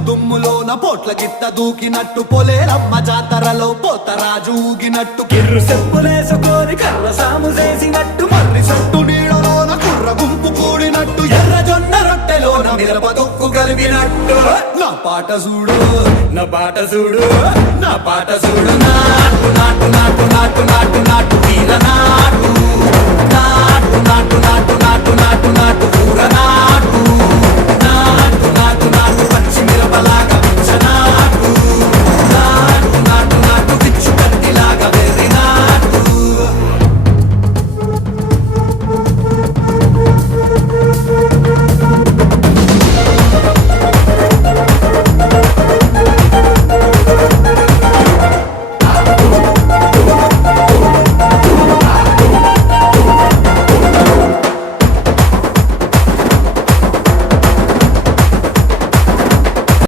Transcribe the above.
దుమ్ములోన పోట్ల గిత్త దూకినట్టు పొలేరమ్మ జాతరలో పోతరాజు ఊగినట్టు కిర్రు చెప్పులేసుకొని కర్ర సాము చేసినట్టు మర్రి సొట్టు నీడలోన కుర్ర గుంపు కూడినట్టు ఎర్ర జొన్న రొట్టెలోన మిరప దొక్కు కలిపినట్టు నా పాట చూడు నా పాట చూడు నా పాట చూడు నాటు నాటు నాటు నాటు నాటు నాటు వీర నాటు నాటు నాటు నాటు నాటు నాటు నాటు ఊర